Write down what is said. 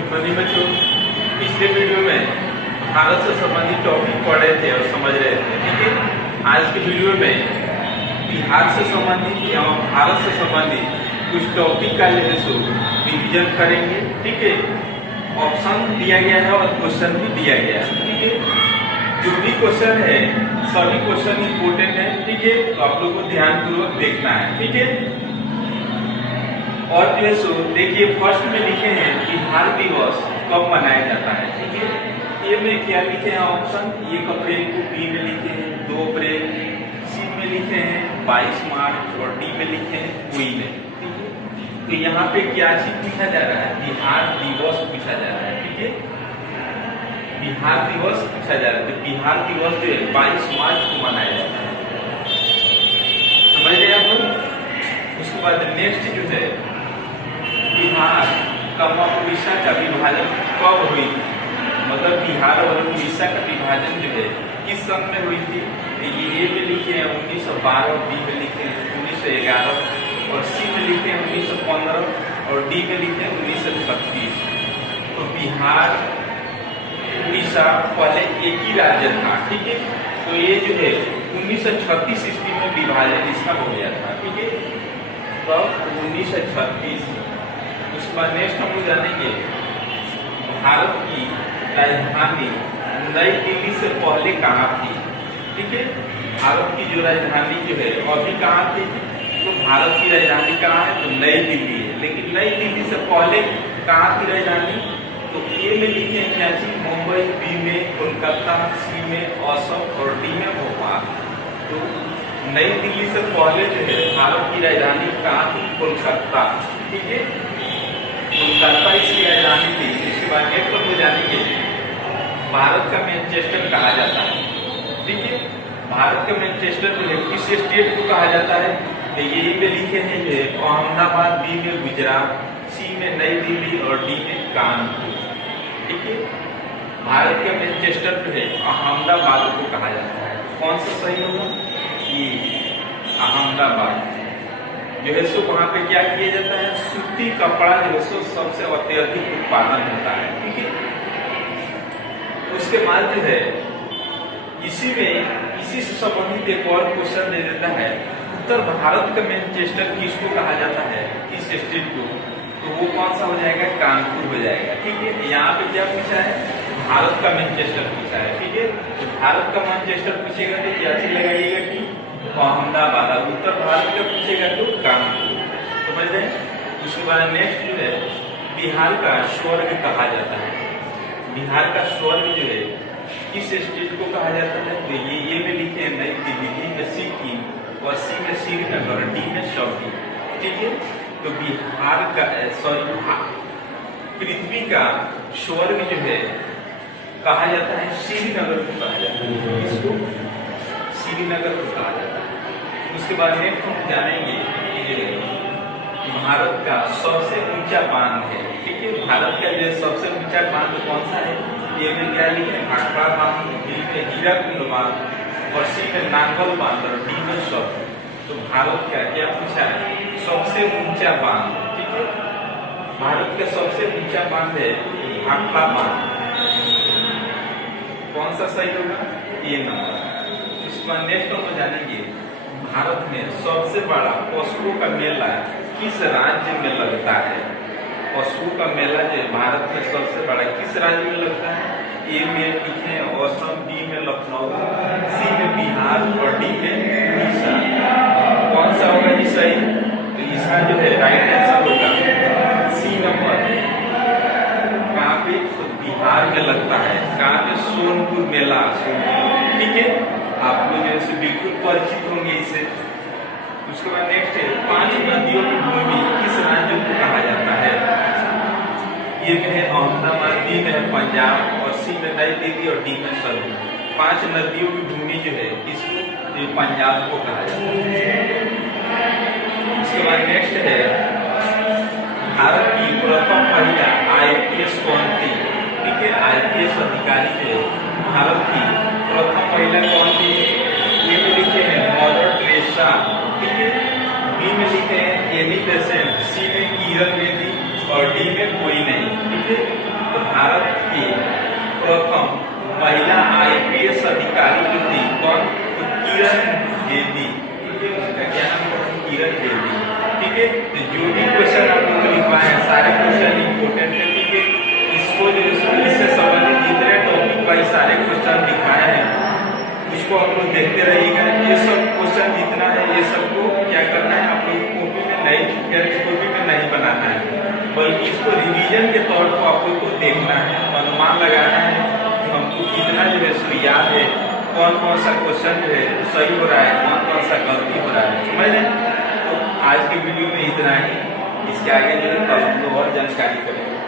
सुप्रभात बच्चों, पिछले वीडियो में भारत से संबंधित टॉपिक पढ़ रहे थे और समझ रहे थे। ठीक है, आज के वीडियो में बिहार से संबंधित या भारत से संबंधित कुछ टॉपिक का जो है सो रिविजन करेंगे। ठीक है, ऑप्शन दिया गया है और क्वेश्चन भी दिया गया है। ठीक है, जो भी क्वेश्चन है सभी क्वेश्चन इंपोर्टेंट है। ठीक है, तो आप लोग को ध्यानपूर्वक देखना है। ठीक है, और जो है सो देखिए फर्स्ट में लिखे हैं बिहार दिवस कब मनाया जाता है। ठीक है, ए में क्या लिखे हैं ऑप्शन, 1 अप्रैल को, बी में लिखे हैं 2 अप्रैल, सी में लिखे हैं 22 मार्च और डी में लिखे हैं कोई नहीं। ठीक है, तो यहाँ पे क्या चीज पूछा जा रहा है, बिहार दिवस पूछा जा रहा है। ठीक है, बिहार दिवस पूछा जा रहा है। तो बिहार दिवस जो है 22 मार्च को मनाया जाता है। समझ गए आप लोग। उसके बाद नेक्स्ट जो है बिहार का उड़ीसा का विभाजन कब हुई थी, मतलब बिहार और उड़ीसा का विभाजन जो है किस सन में हुई थी। ये में लिखे हैं 1912, बी में लिखे हैं 1911 और सी में लिखे हैं 1915 और डी में लिखे हैं 1936। तो बिहार उड़ीसा पहले एक ही राज्य था। ठीक है, तो ये जो है 1936 ईस्वी में विभाजन इसका हो गया था। ठीक है, तो 1936। उसके बाद नेक्स्ट हम लोग जानेंगे भारत की राजधानी नई दिल्ली से पहले कहाँ थी। ठीक है, भारत की जो राजधानी जो है अभी कहाँ थी, तो भारत की राजधानी कहाँ है, तो नई दिल्ली है। लेकिन नई दिल्ली से पहले कहाँ थी राजधानी, तो ए में लिखे हैं क्या चीज, मुंबई, बी में कोलकाता, सी में असम और डी में भोपाल। तो नई दिल्ली से पहले जो है भारत की राजधानी कहाँ थी, कोलकाता। ठीक है, कोलकाता इसकी राजधानी थी। इसके बाद नेक्स्ट हम जानेंगे भारत का मैनचेस्टर कहा जाता है। ठीक है, भारत का मैनचेस्टर जो है किस स्टेट को कहा जाता है, तो ये में लिखे हैं जो है अहमदाबाद, बी में गुजरात, सी में नई दिल्ली और डी में कानपुर। ठीक है, भारत का मैनचेस्टर जो है अहमदाबाद को कहा जाता है। कौन सा सही होगा, ये अहमदाबाद जो है सो वहाँ पे क्या किया जाता है, सूती कपड़ा जो है सो सबसे अत्यधिक उत्पादन होता है। ठीक है, उसके बाद जो है इसी से संबंधित एक और क्वेश्चन दे देता है, उत्तर भारत का मैनचेस्टर किसको कहा जाता है, किस स्टेट को, तो वो कौन सा हो जाएगा, कानपुर हो जाएगा। ठीक है, यहाँ पे क्या पूछा है, भारत का मैनचेस्टर पूछा है। ठीक है, तो भारत का मैनचेस्टर पूछेगा तो क्या चीज लगाइएगा कि अहमदाबाद, उत्तर भारत का पूछेगा तो कानपुर। समझ रहे हैं। उसके बाद नेक्स्ट जो है बिहार का स्वर्ग कहा जाता है। बिहार का स्वर्ग जो है किस स्टेट को कहा जाता है, तो ये में लिखे हैं नई दिल्ली, बी में सिक्किम और सी में श्रीनगर, डी में शौकी। ठीक है, तो बिहार का पृथ्वी का स्वर्ग जो है कहा जाता है श्रीनगर को कहा जाता है। इसको श्रीनगर को कहा जाता है। उसके बाद नेक्स्ट हम जानेंगे कि भारत का सबसे ऊंचा बांध है। ठीक है, भारत का जो सबसे ऊंचा बांध कौन सा है, ए में क्या लिखे हैं भाखड़ा बांध, बी में हीराकुंड बांध और सी में नांगल बांध और डी में सब। तो भारत का क्या पूछा है, सबसे ऊंचा बांध। ठीक है, भारत का सबसे ऊंचा बांध है भाखड़ा बांध। कौन सा सही होगा, ये नंबर। नेक्स्ट हम जानेंगे भारत में सबसे बड़ा पशुओं का मेला किस राज्य में लगता है। पशुओं का मेला जो भारत में सबसे बड़ा किस राज्य में लगता है, ए में लिखे हैं असम, बी में लखनऊ, सी में बिहार और डी में उड़ीसा। कौन सा होगा ये सही, तो इसका जो है राइट आंसर होगा सी नंबर। कहाँ पे, तो बिहार में लगता है। कहाँ पे, सोनपुर मेला, सोनपुर। ठीक है, आप लोग जैसे बिल्कुल परिचित होंगे इससे। उसके बाद नेक्स्ट है 5 नदियों की भूमि किस राज्य को कहा जाता है। ये में है अहमदाबाद, बी में है पंजाब और सी में नई दिल्ली और डी में सभी। 5 नदियों की भूमि जो है किसको, पंजाब को कहा जाता है। उसके बाद नेक्स्ट है भारत की प्रथम महिला IPS कौन थी। ठीक है, IPS अधिकारी जो भारत की प्रथम महिला कौन थी, ए में लिखे हैं मदर टेरेसा। ठीक है, बी में लिखे हैं एनी बेसेंट, सी में किरण बेदी और डी में कोई नहीं। ठीक है, तो भारत की प्रथम महिला IPS अधिकारी जो थी कौन? तो किरण बेदी। उसका क्या नाम है? किरण बेदी। ठीक है, तो जो भी क्वेश्चन आप लोग लिखवाए हैं सारे क्वेश्चन इंपोर्टेंट है। ठीक है, इसको जो इससे संबंधित जितने टॉपिक वाइज सारे क्वेश्चन लिखवाए हैं उसको आप लोग देखते रहिएगा। ये सब क्वेश्चन जितना है ये सबको क्या करना है, आप लोग कॉपी में नहीं बनाना है, बल्कि इसको रिवीजन के तौर पर आप लोग को देखना है, अनुमान लगाना है कि हमको कितना जो है सो याद है, कौन कौन सा क्वेश्चन जो है सही हो रहा है, कौन कौन सा गलती हो रहा है। समझ रहे? तो आज के वीडियो में इतना ही। इसके आगे जो है कल हम लोग और जानकारी करेंगे।